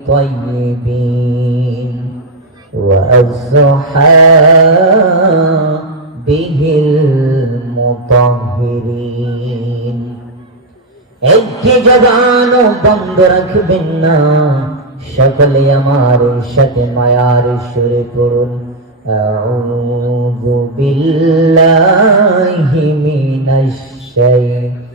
الطيبين وأصحابه المطهرين একটি জবানও বন্ধ রাখবেন না সকলে আমার সাথে মায়ার সুরে পড়ুন أعوذ بالله من الشيطان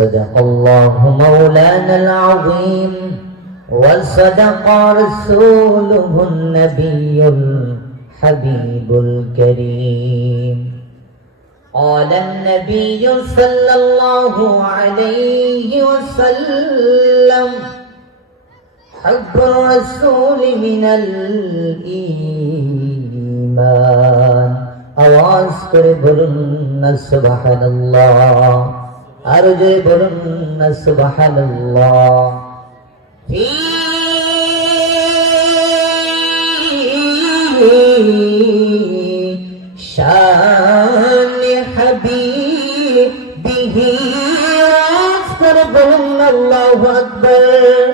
صدق الله مولانا العظيم وصدق رسوله النبي الحبيب الكريم قال النبي صلى الله عليه وسلم حب الرسول من الإيمان আওয়াজ করে বলুন না সুবহানাল্লাহ আর যে বলুন না সুবহানাল্লাহ ফি শান হাবিবিহি আকবার বলুন আল্লাহু আকবার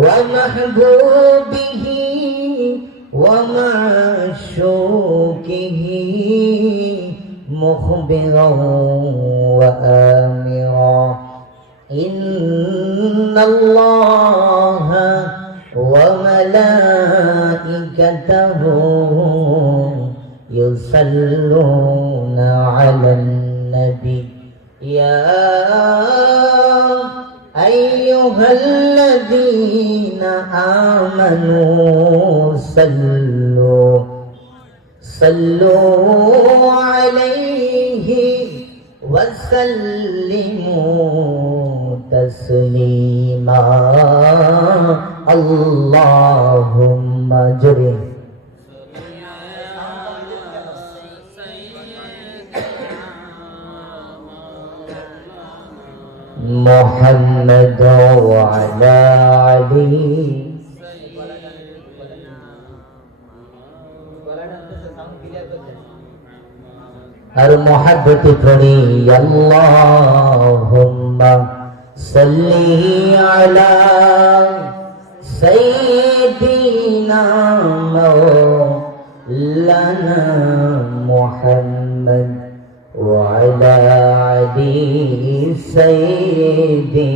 ওয়া মাহবুবিহি ওয়া মাশুকিহি مخبرا وآمرا إن الله وملائكته يصلون على النبي يا أيها الذين آمنوا صلوا صلوا عليه وسلموا تسليما اللهم جري محمد وعلى علي المحبة قري اللهم আল্লাহুম্মা সাল্লি আলা সাইয়্যিদিনা মাওলানা মুহাম্মদ وعلى علي سيدنا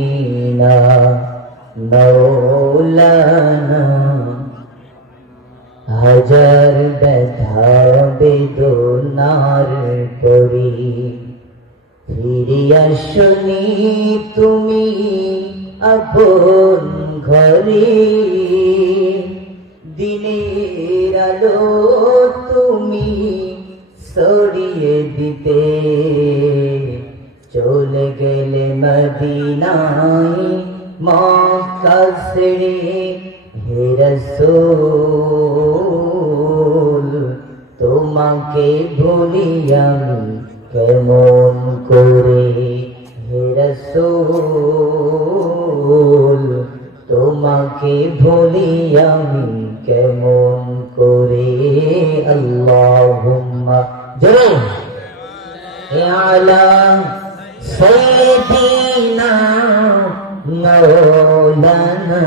مولانا হাজার ব্যথা বেদনার করি ফিরে আসনি তুমি আপন ঘরে। দিনের আলো তুমি সরিয়ে দিতে। চলে গেলে মদিনায় মক্কা ছেড়ে হে রসূল, তোমাকে ভুলি কেমন করে হেরসুল তোমাকে ভুলি আমি কেমন করে? আল্লাহুম্মা জোরে। আলা সাইয়্যিদিনা মাওলানা।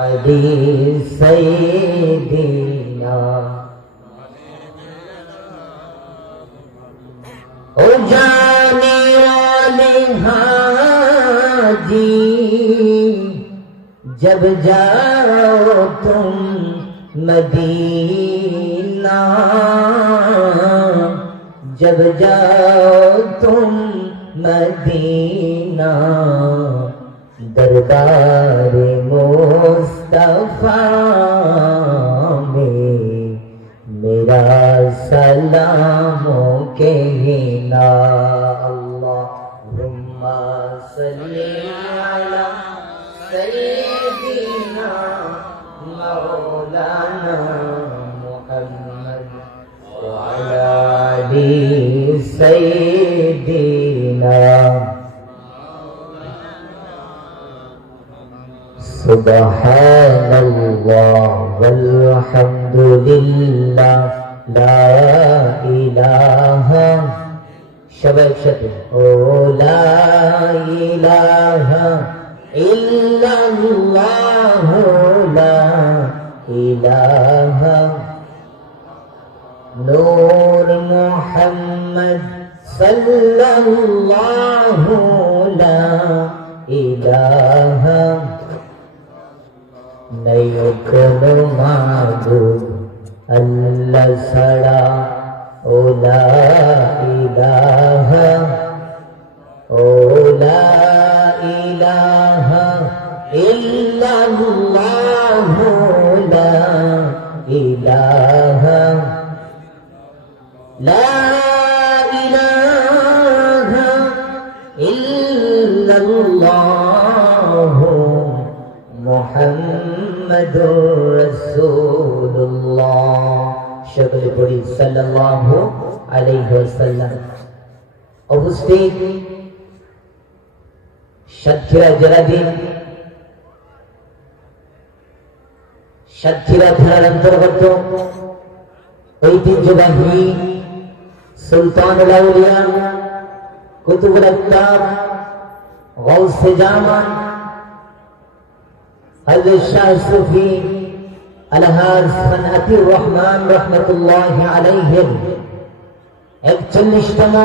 আদি সাইয়্যিদিনা हाजी जब जाओ तुम मदीना जब जाओ तुम मदीना दरबार मुस्तफा में मेरा सलाम कहना अल्लाहुम्मा علی سیدنا سبحان اللہ والحمد للہ لا الہ شب شب او لا الہ الا اللہ لا الہ সাল্লাল্লাহু লা ইলাহা নাই কোনো মাবুদ আল্লাহ ছাড়া ও লা ইলাহা। ও লা ইলাহা ইল্লাল্লাহ। محمد رسول الله সকলে পড়ি সাল্লাল্লাহু আলাইহি ওয়াসাল্লাম উপস্থিত সাতক্ষীরা জেলাধীন সাতক্ষীরা থানার অন্তর্গত ঐতিহ্যবাহী সুলতান আউলিয়া কুতুবুল আক্তার গৌসে জামান হযরত শাহ সুফি আলহাজ ফানহাতির রহমান রহমতুল্লাহ আলাইহিম একচল্লিশতম